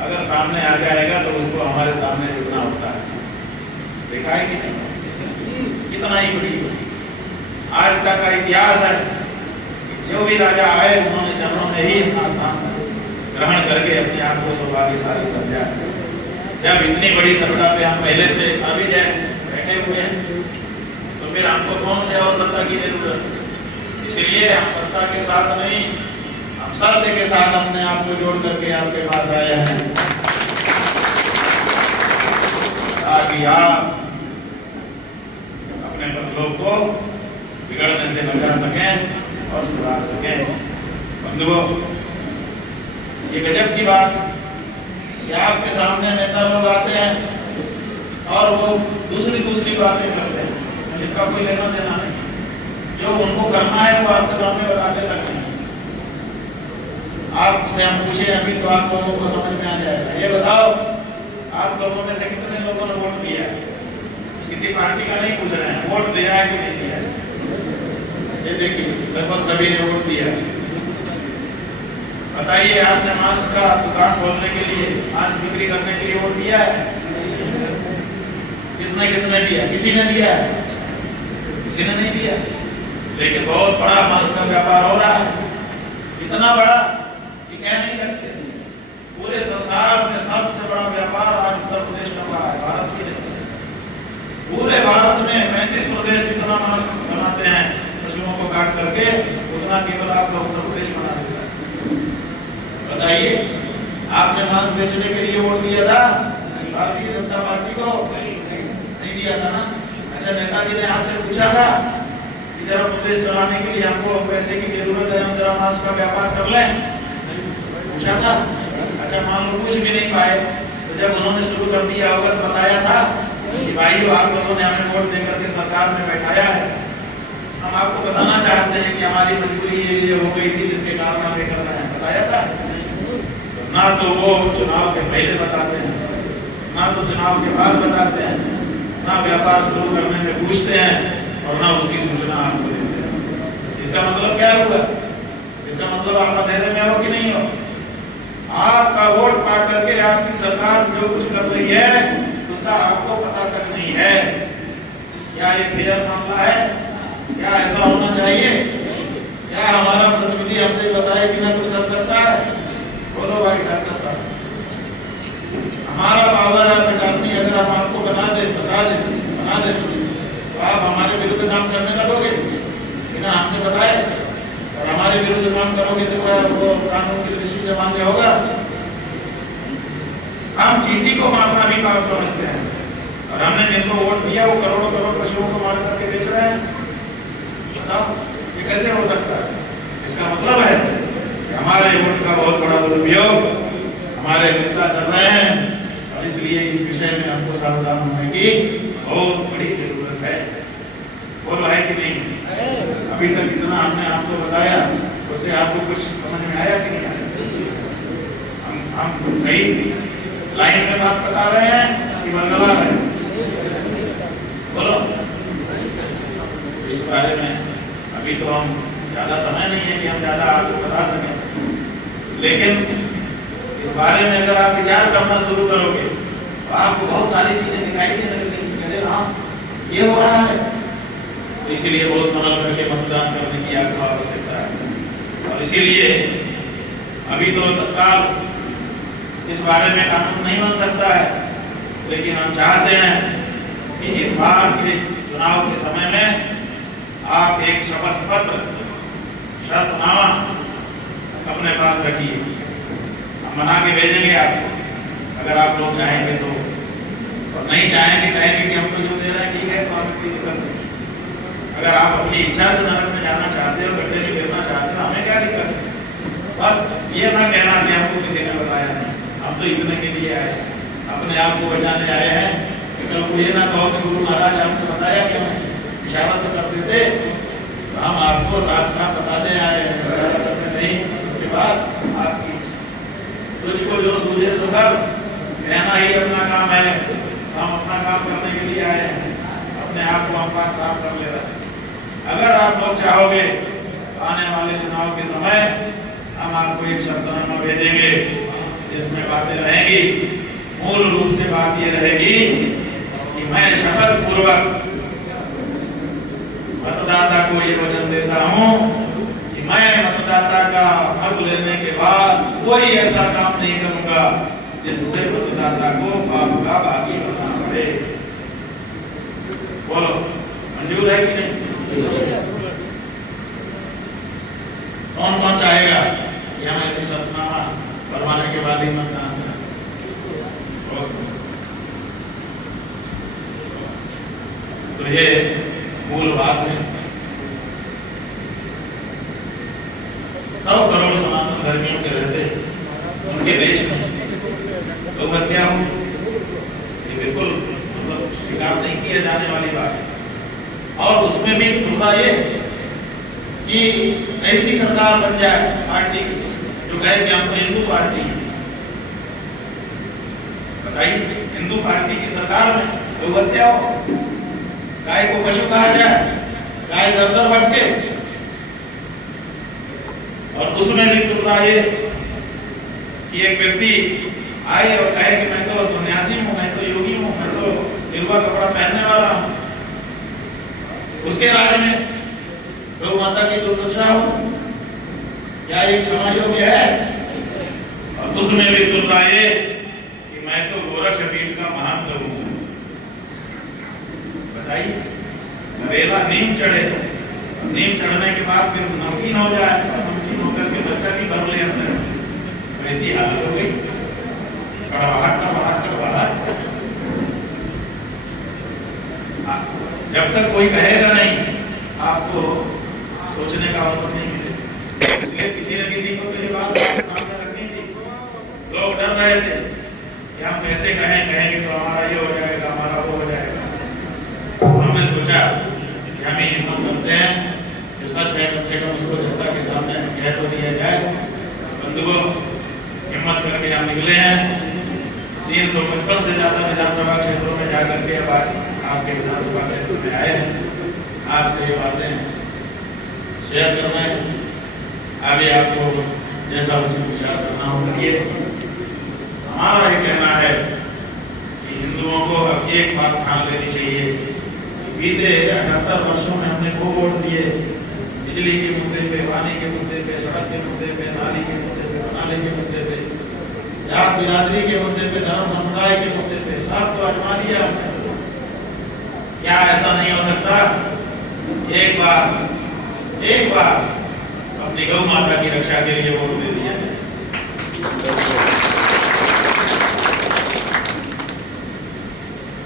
अगर सामने आ जाएगा तो उसको हमारे सामने झुकना होता है। देखा है कि नहीं? कितना ही बड़ी आज तक का इतिहास है। जो भी राजा आए उन्होंने चरणों में ही अपना स्थान ग्रहण करके अपने आप को सौभाग्यशाली समझा। जब इतनी बड़ी सत्ता पे हम पहले से काबिज हैं, बैठे हुए हैं, तो फिर हमको कौन से और सत्ता की जरूरत? इसलिए हम सत्ता के साथ नहीं, हम शर्त के साथ अपने आप को जोड़ करके आपके पास आए हैं, ताकि आप अपने बदलों को बिगड़ने से बचा सकें और सुधार सकें। बंधुओं, ये गजब की बात कि आपके सामने नेता लोग आते हैं और वो दूसरी बातें करते हैं, जिनका कोई लेना देना नहीं। जो उनको करना है वो आपके सामने बताते तक नहीं। आपसे हम पूछे अभी तो आप लोगों को समझ में आ जाएगा। ये बताओ, आप लोगों में से कितने लोगों ने वोट दिया? किसी पार्टी का नहीं पूछ रहे हैं, वोट दिया है कि नहीं दिया? ये देखिए, लगभग सभी ने वोट दिया। बताइए, आपने मांस का दुकान खोलने के लिए, मांस बिक्री करने के लिए वोट दिया है? किसने किसने दिया? किसी ने दिया? किसी ने नहीं दिया। लेकिन बहुत बड़ा मांस का व्यापार हो रहा है। इतना बड़ा कि कह नहीं सकते। पूरे संसार में सबसे बड़ा व्यापार आज उत्तर प्रदेश का रहा है, भारत की नहीं। पूरे भारत में 35 प्रदेश जितना मांस बनाते हैं पशुओं को काट करके, उतना केवल आपका उत्तर प्रदेश बना देता है। बताइए, आपने मांस बेचने के लिए वोट दिया था भारतीय जनता पार्टी को? नहीं दिया था ना? अच्छा, नेताजी ने आपसे पूछा था कि जरा प्रदेश चलाने के लिए हमको पैसे की जरूरत है, हम जरा मांस का व्यापार कर लें? पूछा था? अच्छा, मान लो कुछ भी नहीं पाए, तो जब उन्होंने शुरू कर दिया होगा तो बताया था कि भाई आप लोगों ने हमें वोट देकर के सरकार में बैठाया है, हम आपको बताना चाहते हैं कि हमारी मजबूरी ये हो गई थी जिसके कारण हम ये कर रहे हैं। बताया था? ना तो वो चुनाव के पहले बताते हैं, ना तो चुनाव के बाद बताते हैं, ना व्यापार शुरू करने में पूछते हैं, और ना उसकी सूचना आपको देते हैं। इसका मतलब क्या हुआ? इसका मतलब आप अंधेरे में हो कि नहीं हो? आपका वोट पा करके आपकी सरकार जो कुछ कर रही है उसका आपको पता तक नहीं है। क्या ये फेयर मामला है? क्या ऐसा होना चाहिए? क्या हमारा प्रतिनिधि हमसे बताए कि ना कुछ कर सकता है? बोलो भाई डॉक्टर साहब, हमारा पावर है मिटानी। अगर हम आपको बता दे तो आप हमारे विरुद्ध काम करने लगोगे बिना हमसे बताए, और हमारे विरुद्ध काम करोगे तो वो कानून की दृष्टि से मान्य होगा? हम चींटी को मारना भी पाप समझते हैं, और हमने जिनको वोट दिया वो करोड़ों करोड़ पशुओं को मार करके बेच रहे हैं। बताओ, ये कैसे हो सकता है? इसका मतलब है कि हमारे वोट का बहुत बड़ा दुरुपयोग हमारे नेता कर रहे हैं, और इसलिए इस विषय में हमको सावधान होने की बहुत बड़ी जरूरत है। बोलो, है कि नहीं? अभी तक जितना हमने आपको बताया उससे आपको कुछ समझ में आया कि नहीं आया? हम सही लाइन में बात बता रहे हैं कि बंगला रहे हैं? बोलो, इस बारे में अभी तो हम ज्यादा समय नहीं है कि हम ज्यादा आपको बता सकें, लेकिन इस बारे में अगर आप विचार करना शुरू करोगे तो आपको बहुत सारी चीजें दिखाई देने लगेंगी। हाँ, ये हो रहा है। तो इसीलिए बहुत संभल करके मतदान करने की आपको आवश्यकता है, और इसीलिए अभी तो तत्काल इस बारे में कानून नहीं बन सकता है, लेकिन हम चाहते हैं कि इस बार के चुनाव के समय में आप एक शपथ पत्र, शर्तनामा अपने पास रखिए। हम बना के भेजेंगे आपको, अगर आप लोग चाहेंगे तो, और नहीं चाहेंगे, कहेंगे कि हमको जो दे रहे हैं ठीक है, तो हमें कोई दिक्कत नहीं। अगर आप अपनी इच्छा से नरक में जाना चाहते हो, गड्ढे में गिरना चाहते हो, हमें क्या दिक्कत है? बस ये ना कहना कि हमको किसी ने बताया नहीं, हम तो इतने के लिए आए, अपने आप को बचाने आए हैं। कल को ये ना कहो कि गुरु महाराज आपको बताया क्यों नहीं, इशारा तो करते थे, तो हम आपको साफ साफ बताने आए हैं, इशारा करते नहीं। उसके बाद आपकी तुझको जो सूझे सो कर, कहना ही अपना काम है। हम अपना काम करने के लिए आए हैं, अपने आप को हम साफ कर ले रहे हैं। अगर आप लोग चाहोगे तो आने वाले चुनाव के समय हम आपको एक शर्तनामा भेजेंगे जिसमें बातें रहेंगी। रहेगी, मूल रूप से बात ये रहेगी कि मैं शपथ पूर्वक मतदाता को ये वचन देता हूं कि मैं मतदाता का हक लेने के बाद कोई ऐसा काम नहीं करूंगा जिससे मतदाता को पाप का भागी बनना पड़े। बोलो मंजूर है कि नहीं? कौन कौन चाहेगा कि हम ऐसी शपथनामा बनवाने के बाद ही मतदान करें? तो ये मूल बात है। 100 करोड़ सनातन धर्मियों के रहते उनके देश में तो हत्या हो, ये बिल्कुल मतलब स्वीकार नहीं किया जाने वाली बात है। और उसमें भी मुद्दा ये कि ऐसी सरकार बन जाए पार्टी जो कहे कि हम तो हिंदू पार्टी है। बताइए, हिंदू पार्टी की सरकार में तो हत्या हो, गाय को पशु कहा जाए, गाय दर भटके, और उसमें भी तुलना ये कि एक व्यक्ति आए और कहे कि मैं तो सन्यासी हूं, मैं तो योगी हूं, मैं तो गिरवा कपड़ा पहनने वाला हूं, उसके राज्य में गौ माता की दुर्दशा हो, क्या ये क्षमा योग्य है? और उसमें भी तुलना ये कि मैं तो गोरक्षपीठ का महंत हूं। बताइए, करेला नीम चढ़े, नीम चढ़ने के बाद फिर नमकीन हो जाए, नमकीन होकर के बच्चा भी भर ले अंदर, वैसी हालत हो गई, कड़वाहट कड़वाहट कड़वाहट। जब तक कोई कहेगा नहीं आपको सोचने का अवसर नहीं मिलेगा। इसलिए किसी न किसी को तो ये बात सामने रखनी थी। लोग डर रहे थे कि हम कैसे कहेंगे तो हमारा ये हो जाएगा, हमारा वो हो जाएगा। हमने सोचा कि हम ही हिम्मत करते हैं, जो सच है कम से कम उसको जनता के सामने कह तो दिया जाए। बंधुओं, हिम्मत करके हम निकले हैं। 355 से ज्यादा विधानसभा क्षेत्रों में जाकर के अब आज आपके विधानसभा क्षेत्र में आए हैं, आपसे ये बातें शेयर करना है। आगे आपको जैसा उचित विचार करना हो करिए। हमारा ये कहना है कि हिंदुओं को अब एक बात ठान लेनी चाहिए। बीते 78 वर्षों में हमने वो वोट दिए, बिजली के मुद्दे पे, पानी के मुद्दे पे, सड़क के मुद्दे पे, नाली के मुद्दे पे, नाले के मुद्दे पे, जात बिरादरी के मुद्दे पे, धर्म समुदाय के मुद्दे पे, सब तो आजमा लिया। क्या ऐसा नहीं हो सकता? एक बार अपनी गौ माता की रक्षा के लिए वोट दे दिया।